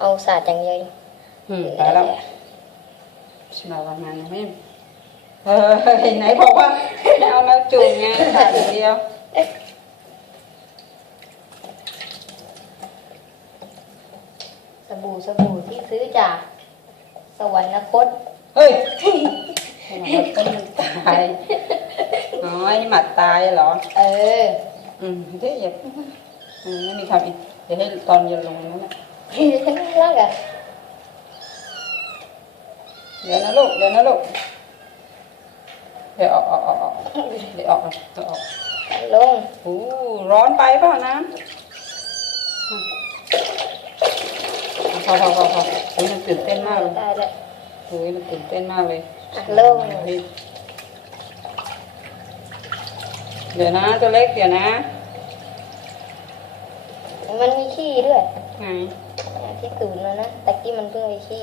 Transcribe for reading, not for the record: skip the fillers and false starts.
เอาสาดอย่างเดียว ไปแล้วชิมาวันนั้นไม่ไหนบอกว่าเอาแล้วจุ่มไงสาดอย่างเดียวสบู่ที่ซื้อจากสวรรคตเฮ้ยมันต้นตายอ๋อหมัดตายเหรอเดี๋ยวอย่าไม่มีทำอีกเดี๋ยวให้ตอนเย็นลงนั่นแหละ ทั้งรักอ่ะเดี๋ยวนะลูกเดี๋ยวออกเดี๋ยวออกลงโอ้ร้อนไปเปล่าน้ำพอโอ้ยมันตื่นเต้นมากเลยได้แล้วโอ้ยมันตื่นเต้นมากเลยลงเดี๋ยวนะตัวเล็กเดี๋ยวนะมันมีขี้ด้วยไงที่ตูดมันนะตะกี้มันเพิ่งไปขี้